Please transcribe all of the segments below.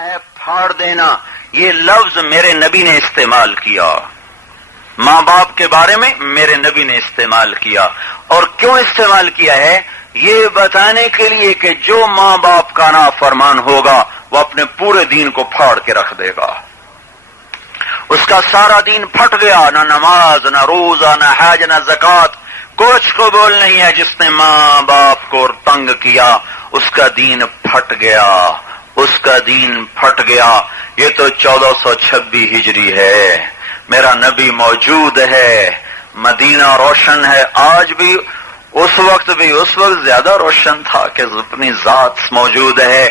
ہے پھاڑ دینا، یہ لفظ میرے نبی نے استعمال کیا، ماں باپ کے بارے میں میرے نبی نے استعمال کیا. اور کیوں استعمال کیا ہے؟ یہ بتانے کے لیے کہ جو ماں باپ کا نافرمان ہوگا وہ اپنے پورے دین کو پھاڑ کے رکھ دے گا. اس کا سارا دین پھٹ گیا، نہ نماز، نہ روزہ، نہ حج، نہ زکوٰۃ، کچھ قبول نہیں ہے. جس نے ماں باپ کو تنگ کیا اس کا دین پھٹ گیا، اس کا دین پھٹ گیا. یہ تو 1426 ہجری ہے، میرا نبی موجود ہے، مدینہ روشن ہے آج بھی، اس وقت زیادہ روشن تھا کہ اپنی ذات موجود ہے.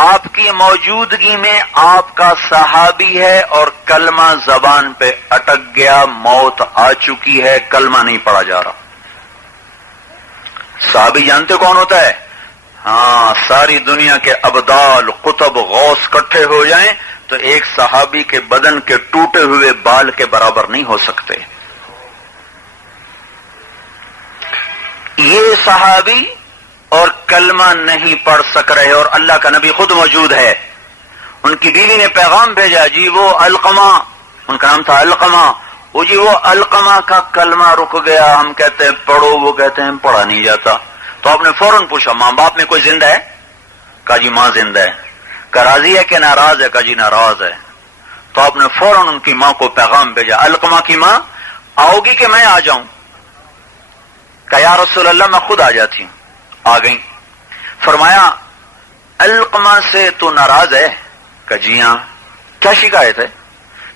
آپ کی موجودگی میں آپ کا صحابی ہے اور کلمہ زبان پہ اٹک گیا، موت آ چکی ہے، کلمہ نہیں پڑھا جا رہا. صحابی جانتے کون ہوتا ہے؟ ہاں، ساری دنیا کے ابدال، قطب، غوث اکٹھے ہو جائیں تو ایک صحابی کے بدن کے ٹوٹے ہوئے بال کے برابر نہیں ہو سکتے. یہ صحابی اور کلمہ نہیں پڑھ سک رہے، اور اللہ کا نبی خود موجود ہے. ان کی بیوی نے پیغام بھیجا، جی وہ علقمہ، ان کا نام تھا علقمہ، وہ جی وہ علقمہ کا کلمہ رک گیا، ہم کہتے ہیں پڑھو، وہ کہتے ہیں پڑھا نہیں جاتا. تو آپ نے فوراً پوچھا ماں باپ میں کوئی زندہ ہے؟ کہا جی ماں زندہ ہے. کہا راضی ہے کہ ناراض ہے؟ کہا جی ناراض ہے. تو آپ نے فوراً ان کی ماں کو پیغام بھیجا، علقمہ کی ماں آؤ گی کہ میں آ جاؤں؟ کہا یا رسول اللہ میں خود آ جاتی ہوں. آ گئی. فرمایا علقمہ سے تو ناراض ہے؟ کہا جی ہاں. کیا شکایت ہے؟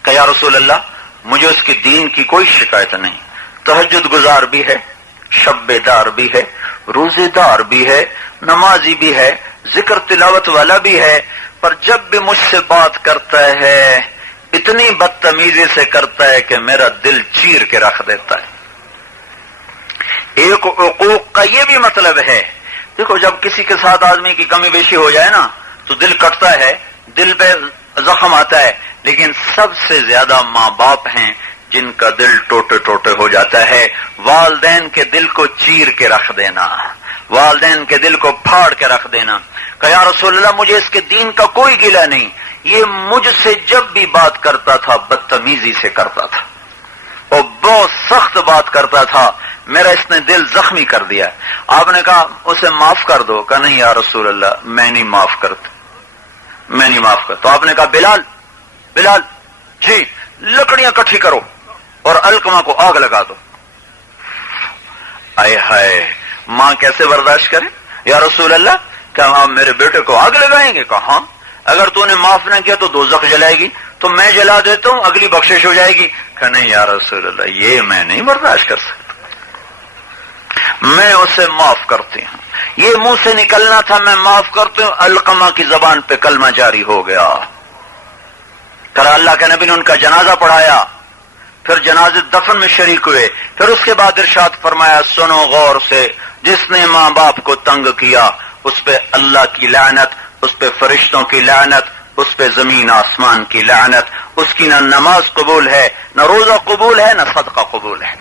کہا یا رسول اللہ مجھے اس کے دین کی کوئی شکایت نہیں، تہجد گزار بھی ہے، شب دار بھی ہے، روزے دار بھی ہے، نمازی بھی ہے، ذکر تلاوت والا بھی ہے، پر جب بھی مجھ سے بات کرتا ہے اتنی بدتمیزی سے کرتا ہے کہ میرا دل چیر کے رکھ دیتا ہے. ایک عقوق کا یہ بھی مطلب ہے، دیکھو جب کسی کے ساتھ آدمی کی کمی بیشی ہو جائے نا تو دل کٹتا ہے، دل پہ زخم آتا ہے، لیکن سب سے زیادہ ماں باپ ہیں جن کا دل ٹوٹے ٹوٹے ہو جاتا ہے. والدین کے دل کو چیر کے رکھ دینا، والدین کے دل کو پھاڑ کے رکھ دینا. کہ یا رسول اللہ مجھے اس کے دین کا کوئی گلہ نہیں، یہ مجھ سے جب بھی بات کرتا تھا بدتمیزی سے کرتا تھا اور بہت سخت بات کرتا تھا، میرا اس نے دل زخمی کر دیا. آپ نے کہا اسے معاف کر دو. کہا نہیں یا رسول اللہ میں نہیں معاف کرتا، میں نہیں معاف کرتا. تو آپ نے کہا بلال جی لکڑیاں کٹھی کرو اور علقمہ کو آگ لگا دو. آئے ہائے، ماں کیسے برداشت کرے؟ یا رسول اللہ کیا آپ میرے بیٹے کو آگ لگائیں گے؟ کہا ہاں، اگر تو نے معاف نہ کیا تو دوزخ جلائے گی، تو میں جلا دیتا ہوں، اگلی بخشش ہو جائے گی. کہ نہیں یا رسول اللہ یہ میں نہیں برداشت کر سکتا، میں اسے معاف کرتی ہوں. یہ منہ سے نکلنا تھا میں معاف کرتی ہوں، علقمہ کی زبان پہ کلمہ جاری ہو گیا. پھر اللہ کے نبی نے ان کا جنازہ پڑھایا، پھر جنازے دفن میں شریک ہوئے. پھر اس کے بعد ارشاد فرمایا سنو غور سے، جس نے ماں باپ کو تنگ کیا اس پہ اللہ کی لعنت، اس پہ فرشتوں کی لعنت، اس پہ زمین آسمان کی لعنت. اس کی نہ نماز قبول ہے، نہ روزہ قبول ہے، نہ صدقہ قبول ہے.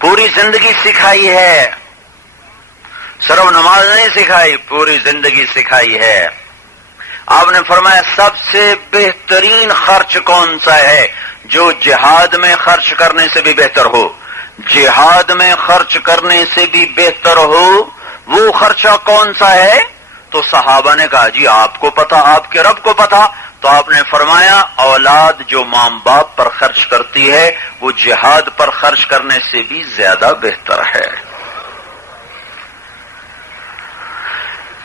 پوری زندگی سکھائی ہے، صرف نماز نہیں سکھائی، پوری زندگی سکھائی ہے. آپ نے فرمایا سب سے بہترین خرچ کون سا ہے؟ جو جہاد میں خرچ کرنے سے بھی بہتر ہو، جہاد میں خرچ کرنے سے بھی بہتر ہو. وہ خرچہ کون سا ہے؟ تو صحابہ نے کہا جی آپ کو پتا، آپ کے رب کو پتا. تو آپ نے فرمایا اولاد جو ماں باپ پر خرچ کرتی ہے وہ جہاد پر خرچ کرنے سے بھی زیادہ بہتر ہے.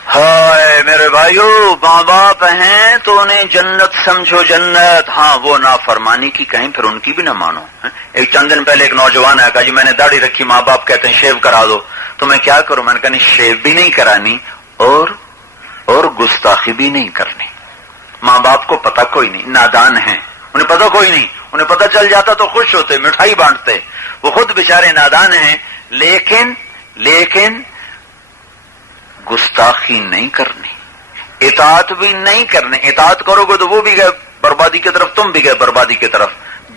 ہائے میرے بھائیو، ماں باپ ہیں تو انہیں جنت سمجھو جنت. ہاں وہ نافرمانی کی کہیں پھر ان کی بھی نہ مانو. ایک چند دن پہلے ایک نوجوان آیا، کہا جی میں نے داڑھی رکھی، ماں باپ کہتے ہیں شیو کرا دو، تو میں کیا کروں؟ میں نے کہا نہیں، شیو بھی نہیں کرانی اور گستاخی بھی نہیں کرنی. ماں باپ کو پتہ کوئی نہیں، نادان ہیں، انہیں پتہ کوئی نہیں. انہیں پتہ چل جاتا تو خوش ہوتے، مٹھائی بانٹتے. وہ خود بیچارے نادان ہیں، لیکن گستاخی نہیں کرنی، اطاعت بھی نہیں کرنی. اطاعت کرو گے تو وہ بھی گئے بربادی کی طرف، تم بھی گئے بربادی کی طرف.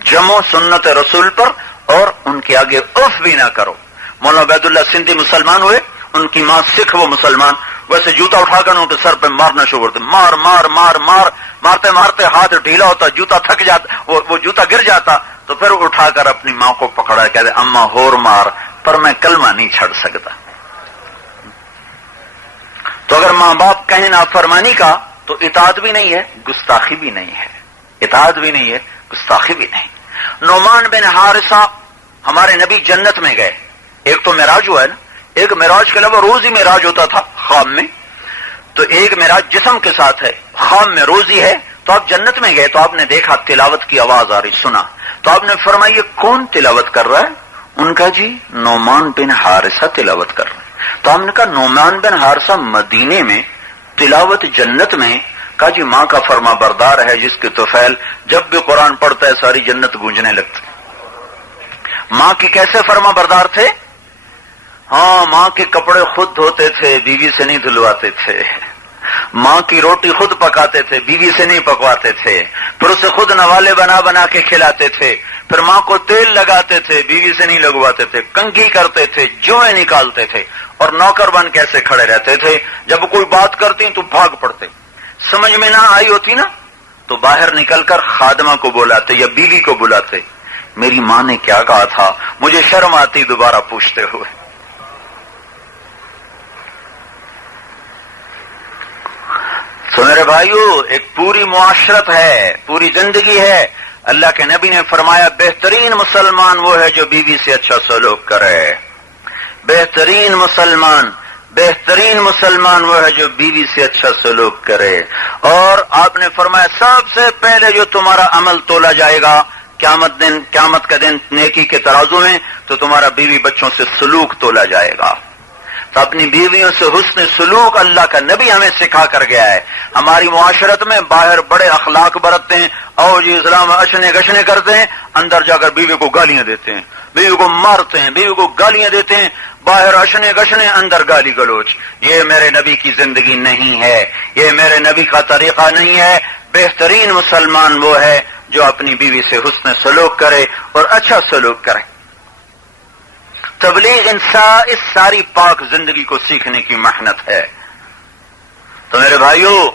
جمو سنت رسول پر اور ان کے آگے اف بھی نہ کرو. مولانا عبید اللہ سندھی مسلمان ہوئے، ان کی ماں سکھ وہ مسلمان. ویسے جوتا اٹھا کر ان کے سر پہ مارنا شروع کرتے، مار مار مار مار، مارتے مارتے ہاتھ ڈھیلا ہوتا، جوتا تھک جاتا، وہ جوتا گر جاتا، تو پھر اٹھا کر اپنی ماں کو پکڑا، کہتے اماں ہور مار، پر میں کلمہ نہیں چھڑ سکتا۔ تو اگر ماں باپ کہیں نافرمانی کا تو اطاعت بھی نہیں ہے، گستاخی بھی نہیں ہے، اطاعت بھی نہیں ہے، گستاخی بھی نہیں۔ نعمان بن حارثہ ہمارے نبی جنت میں گئے، ایک تو معراج ہوا ہے نا، ایک معراج کے علاوہ روز ہی معراج ہوتا تھا خواب میں، تو ایک معراج جسم کے ساتھ ہے، خواب میں روز ہی ہے، تو آپ جنت میں گئے تو آپ نے دیکھا تلاوت کی آواز آ رہی، سنا، تو آپ نے فرمایا یہ کون تلاوت کر رہا ہے؟ ان کا جی نعمان بن حارثہ تلاوت کر رہا ہے۔ تو ہم نے کہا نعمان بن حارثہ مدینے میں تلاوت جنت میں؟ کہا جی ماں کا فرما بردار ہے جس کے طفیل جب بھی قرآن پڑھتا ہے ساری جنت گونجنے لگتی۔ ماں کی کیسے فرما بردار تھے؟ ہاں، ماں کے کپڑے خود دھوتے تھے، بیوی سے نہیں دھلواتے تھے، ماں کی روٹی خود پکاتے تھے، بیوی سے نہیں پکواتے تھے، پھر اسے خود نوالے بنا بنا کے کھلاتے تھے، پھر ماں کو تیل لگاتے تھے، بیوی سے نہیں لگواتے تھے، کنگھی کرتے تھے، جوئیں نکالتے تھے، اور نوکر بن کیسے کھڑے رہتے تھے، جب کوئی بات کرتی تو بھاگ پڑتے، سمجھ میں نہ آئی ہوتی نا تو باہر نکل کر خادمہ کو بلاتے یا بیوی کو بلاتے، میری ماں نے کیا کہا تھا، مجھے شرم آتی دوبارہ پوچھتے ہوئے۔ تو میرے بھائیو ایک پوری معاشرت ہے، پوری زندگی ہے۔ اللہ کے نبی نے فرمایا بہترین مسلمان وہ ہے جو بیوی سے اچھا سلوک کرے، بہترین مسلمان وہ ہے جو بیوی سے اچھا سلوک کرے۔ اور آپ نے فرمایا سب سے پہلے جو تمہارا عمل تولا جائے گا قیامت کا دن نیکی کے ترازو میں، تو تمہارا بیوی بچوں سے سلوک تولا جائے گا۔ تو اپنی بیویوں سے حسن سلوک اللہ کا نبی ہمیں سکھا کر گیا ہے۔ ہماری معاشرت میں باہر بڑے اخلاق برتتے ہیں، او جی اسلام اچھنے گشنے کرتے ہیں، اندر جا کر بیوی کو گالیاں دیتے ہیں، بیوی کو مارتے ہیں، بیوی کو گالیاں دیتے ہیں، باہر اچھنے گشنے اندر گالی گلوچ۔ یہ میرے نبی کی زندگی نہیں ہے، یہ میرے نبی کا طریقہ نہیں ہے۔ بہترین مسلمان وہ ہے جو اپنی بیوی سے حسن سلوک کرے اور اچھا سلوک کرے۔ تبلیغ اس ساری پاک زندگی کو سیکھنے کی محنت ہے۔ تو میرے بھائیو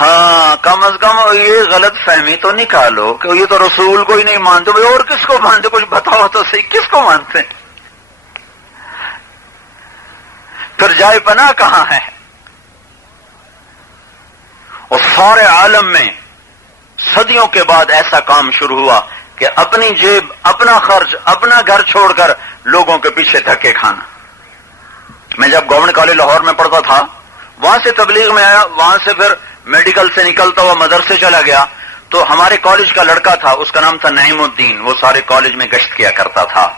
ہاں کم از کم یہ غلط فہمی تو نکالو کہ یہ تو رسول کو ہی نہیں مانتے، بھائی اور کس کو مانتے؟ کچھ بتاؤ تو صحیح، کس کو مانتے؟ پھر جائے پناہ کہاں ہے؟ اور سارے عالم میں صدیوں کے بعد ایسا کام شروع ہوا کہ اپنی جیب، اپنا خرچ، اپنا گھر چھوڑ کر لوگوں کے پیچھے دھکے کھانا۔ میں جب گورنمنٹ کالج لاہور میں پڑھتا تھا، وہاں سے تبلیغ میں آیا، وہاں سے پھر میڈیکل سے نکلتا ہوا مدرسے چلا گیا، تو ہمارے کالج کا لڑکا تھا، اس کا نام تھا نعیم الدین، وہ سارے کالج میں گشت کیا کرتا تھا،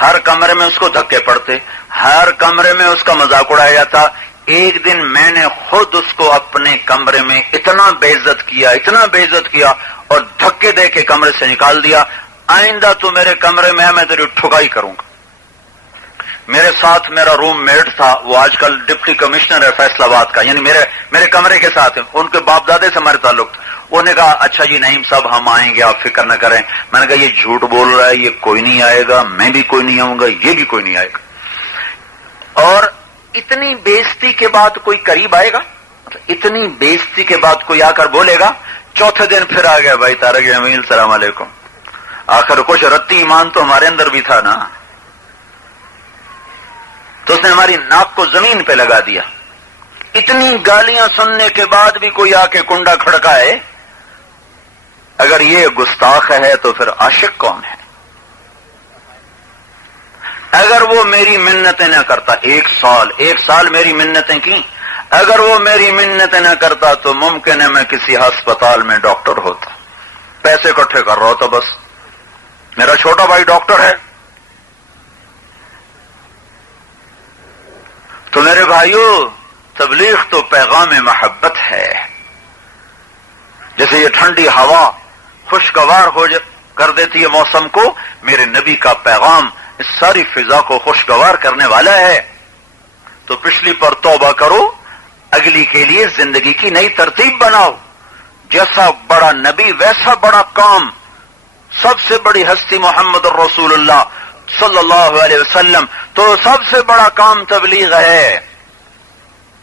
ہر کمرے میں اس کو دھکے پڑتے، ہر کمرے میں اس کا مذاق اڑایا جاتا۔ ایک دن میں نے خود اس کو اپنے کمرے میں اتنا بے عزت کیا اور دھکے دے کے کمرے سے نکال دیا، آئندہ تو میرے کمرے میں ہے میں تیری ٹھکائی کروں گا۔ میرے ساتھ میرا روم میٹ تھا، وہ آج کل ڈپٹی کمشنر ہے فیصل آباد کا، یعنی میرے کمرے کے ساتھ ہے، ان کے باپ دادے سے ہمارے تعلق تھا۔ انہوں نے کہا اچھا جی نعیم صاحب ہم آئیں گے، آپ فکر نہ کریں۔ میں نے کہا یہ جھوٹ بول رہا ہے، یہ کوئی نہیں آئے گا، میں بھی کوئی نہیں آؤں گا، یہ بھی کوئی نہیں آئے گا۔ اور اتنی بےعزتی کے بعد کوئی قریب آئے گا؟ اتنی بےعزتی کے بعد کوئی آ کر بولے گا؟ چوتھے دن پھر آ گیا بھائی طارق جمیل السلام علیکم۔ آخر کچھ رتی ایمان تو ہمارے اندر بھی تھا نا، تو اس نے ہماری ناک کو زمین پہ لگا دیا۔ اتنی گالیاں سننے کے بعد بھی کوئی آ کے کنڈا کھڑکائے، اگر یہ گستاخ ہے تو پھر عاشق کون ہے؟ اگر وہ میری منتیں نہ کرتا، ایک سال میری منتیں کی، اگر وہ میری منتیں نہ کرتا تو ممکن ہے میں کسی ہسپتال میں ڈاکٹر ہوتا، پیسے اکٹھے کر رہا ہوتا، بس میرا چھوٹا بھائی ڈاکٹر ہے۔ تو میرے بھائیو تبلیغ تو پیغام محبت ہے۔ جیسے یہ ٹھنڈی ہوا خوشگوار کر دیتی ہے موسم کو، میرے نبی کا پیغام اس ساری فضا کو خوشگوار کرنے والا ہے۔ تو پچھلی پر توبہ کرو، اگلی کے لیے زندگی کی نئی ترتیب بناؤ۔ جیسا بڑا نبی ویسا بڑا کام، سب سے بڑی ہستی محمد الرسول اللہ صلی اللہ علیہ وسلم، تو سب سے بڑا کام تبلیغ ہے۔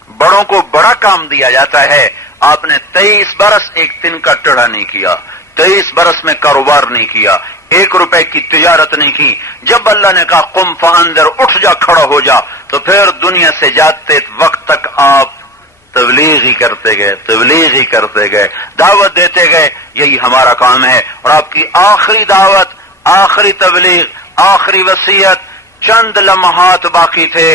بڑوں کو بڑا کام دیا جاتا ہے. آپ نے 23 برس ایک دن کا ٹیڑھا نہیں کیا, 23 برس میں کاروبار نہیں کیا, 1 روپے کی تجارت نہیں کی. جب اللہ نے کہا قم فانذر, اٹھ جا, کھڑا ہو جا, تو پھر دنیا سے جاتے وقت تک آپ تبلیغ ہی کرتے گئے, تبلیغ ہی کرتے گئے, دعوت دیتے گئے. یہی ہمارا کام ہے. اور آپ کی آخری دعوت, آخری تبلیغ, آخری وصیت, چند لمحات باقی تھے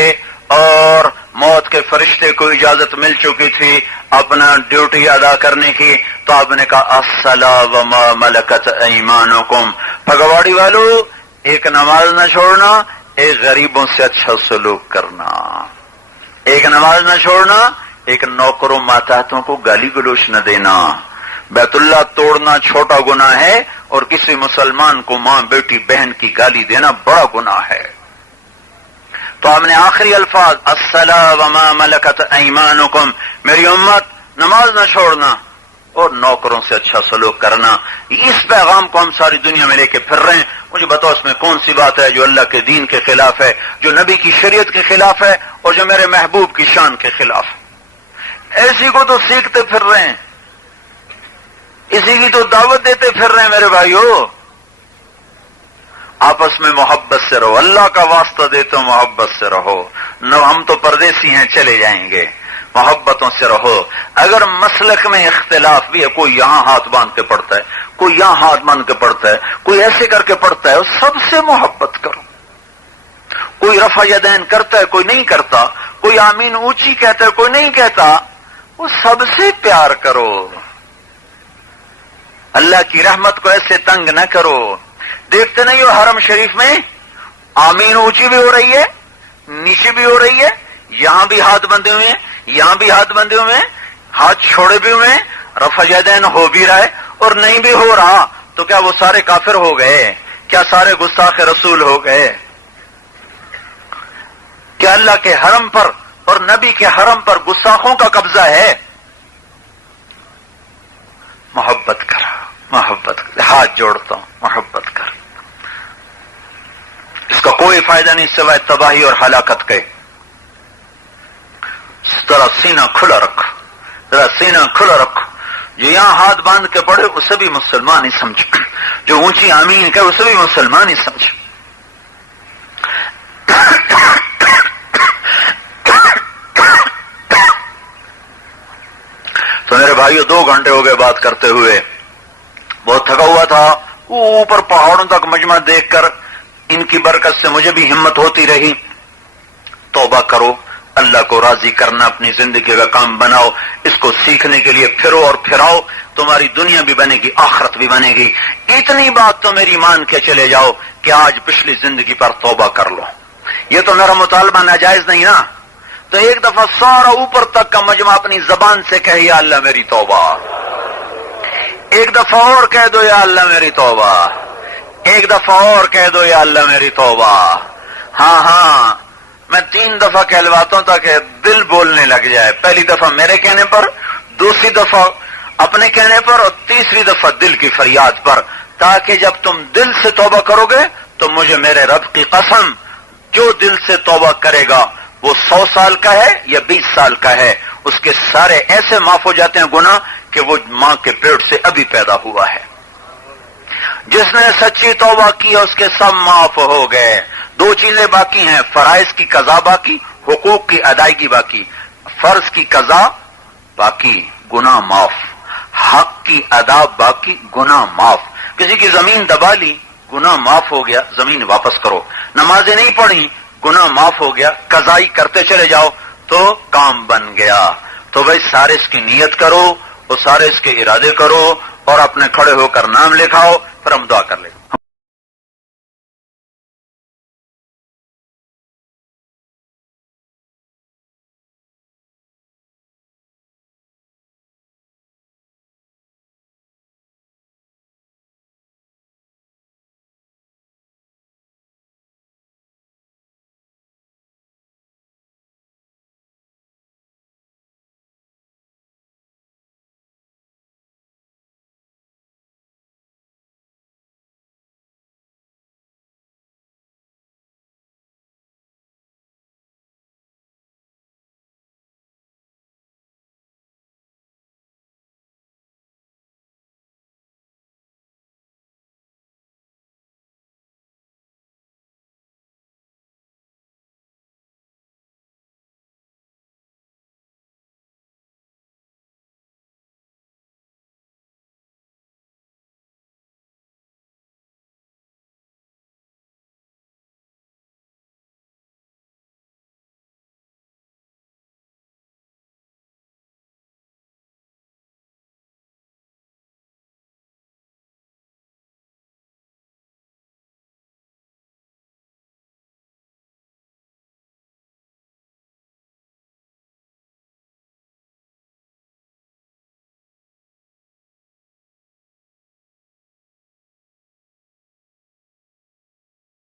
اور موت کے فرشتے کو اجازت مل چکی تھی اپنا ڈیوٹی ادا کرنے کی. تو آپ نے کہا الصلاۃ وما ملکت ایمانکم, پگواڑی والو ایک نماز نہ چھوڑنا, ایک غریبوں سے اچھا سلوک کرنا, ایک نماز نہ چھوڑنا, ایک نوکروں ماتحتوں کو گالی گلوچ نہ دینا. بیت اللہ توڑنا چھوٹا گناہ ہے اور کسی مسلمان کو ماں بیٹی بہن کی گالی دینا بڑا گناہ ہے. تو ہم نے آخری الفاظ الصلاۃ وما ملکت ایمانکم, میری امت نماز نہ چھوڑنا اور نوکروں سے اچھا سلوک کرنا. اس پیغام کو ہم ساری دنیا میں لے کے پھر رہے ہیں. مجھے بتاؤ اس میں کون سی بات ہے جو اللہ کے دین کے خلاف ہے, جو نبی کی شریعت کے خلاف ہے اور جو میرے محبوب کی شان کے خلاف ہے؟ ایسی کو تو سیکھتے پھر رہے ہیں, اسی کی تو دعوت دیتے پھر رہے ہیں. میرے بھائیو, آپس میں محبت سے رہو, اللہ کا واسطہ دیتے ہو محبت سے رہو. نہ ہم تو پردیسی ہیں, چلے جائیں گے, محبتوں سے رہو. اگر مسلک میں اختلاف بھی ہے, کوئی یہاں ہاتھ باندھ کے پڑھتا ہے, کوئی یہاں ہاتھ باندھ کے پڑھتا ہے, کوئی ایسے کر کے پڑھتا ہے, سب سے محبت کرو. کوئی رفع یدین کرتا ہے, کوئی نہیں کرتا, کوئی آمین اونچی کہتا ہے, کوئی نہیں کہتا, وہ سب سے پیار کرو. اللہ کی رحمت کو ایسے تنگ نہ کرو. دیکھتے نہیں ہو حرم شریف میں آمین اونچی بھی ہو رہی ہے, نیچے بھی ہو رہی ہے, یہاں بھی ہاتھ بندھے ہوئے ہیں, یہاں بھی ہاتھ بندھے ہوئے ہیں, ہاتھ چھوڑے بھی ہوئے ہیں, رفع یدین ہو بھی رہا ہے اور نہیں بھی ہو رہا. تو کیا وہ سارے کافر ہو گئے؟ کیا سارے گستاخ رسول ہو گئے؟ کیا اللہ کے حرم پر اور نبی کے حرم پر گستاخوں کا قبضہ ہے؟ محبت کر, محبت کر, ہاتھ جوڑتا ہوں, محبت کر. اس کا کوئی فائدہ نہیں سوائے تباہی اور ہلاکت کے. ذرا سینہ کھلا رکھ, ذرا سینہ کھلا رکھ. جو یہاں ہاتھ باندھ کے پڑھے اسے بھی مسلمان ہی سمجھ, جو اونچی آمین کہ اسے بھی مسلمان ہی سمجھ. تو میرے بھائیو 2 گھنٹے ہو گئے بات کرتے ہوئے, بہت تھکا ہوا تھا. اوپر پہاڑوں تک مجمع دیکھ کر ان کی برکت سے مجھے بھی ہمت ہوتی رہی. توبہ کرو, اللہ کو راضی کرنا اپنی زندگی کا کام بناؤ. اس کو سیکھنے کے لیے پھرو اور پھراؤ, تمہاری دنیا بھی بنے گی, آخرت بھی بنے گی. اتنی بات تو میری مان کے چلے جاؤ کہ آج پچھلی زندگی پر توبہ کر لو. یہ تو میرا مطالبہ ناجائز نہیں نا. تو ایک دفعہ سارا اوپر تک کا مجمع اپنی زبان سے کہے یا اللہ میری توبہ. ایک دفعہ اور کہہ دو یا اللہ میری توبہ. ایک دفعہ اور کہہ دو یا اللہ میری توبہ. ہاں, میں 3 دفعہ کہلواتا ہوں تاکہ دل بولنے لگ جائے. پہلی دفعہ میرے کہنے پر, دوسری دفعہ اپنے کہنے پر اور تیسری دفعہ دل کی فریاد پر, تاکہ جب تم دل سے توبہ کرو گے تو مجھے میرے رب کی قسم, جو دل سے توبہ کرے گا وہ 100 سال کا ہے یا 20 سال کا ہے, اس کے سارے ایسے معاف ہو جاتے ہیں گناہ کہ وہ ماں کے پیٹ سے ابھی پیدا ہوا ہے. جس نے سچی توبہ کی اس کے سب معاف ہو گئے. 2 چیزیں باقی ہیں, فرائض کی قضا باقی, حقوق کی ادائیگی باقی. فرض کی قضا باقی, گناہ معاف. حق کی ادا باقی, گناہ معاف. کسی کی زمین دبا لی, گناہ معاف ہو گیا, زمین واپس کرو. نمازیں نہیں پڑھی, گناہ معاف ہو گیا, قضائی کرتے چلے جاؤ تو کام بن گیا. تو بھائی سارے اس کی نیت کرو اور سارے اس کے ارادے کرو اور اپنے کھڑے ہو کر نام لکھاؤ, پھر ہم دعا کر لیں.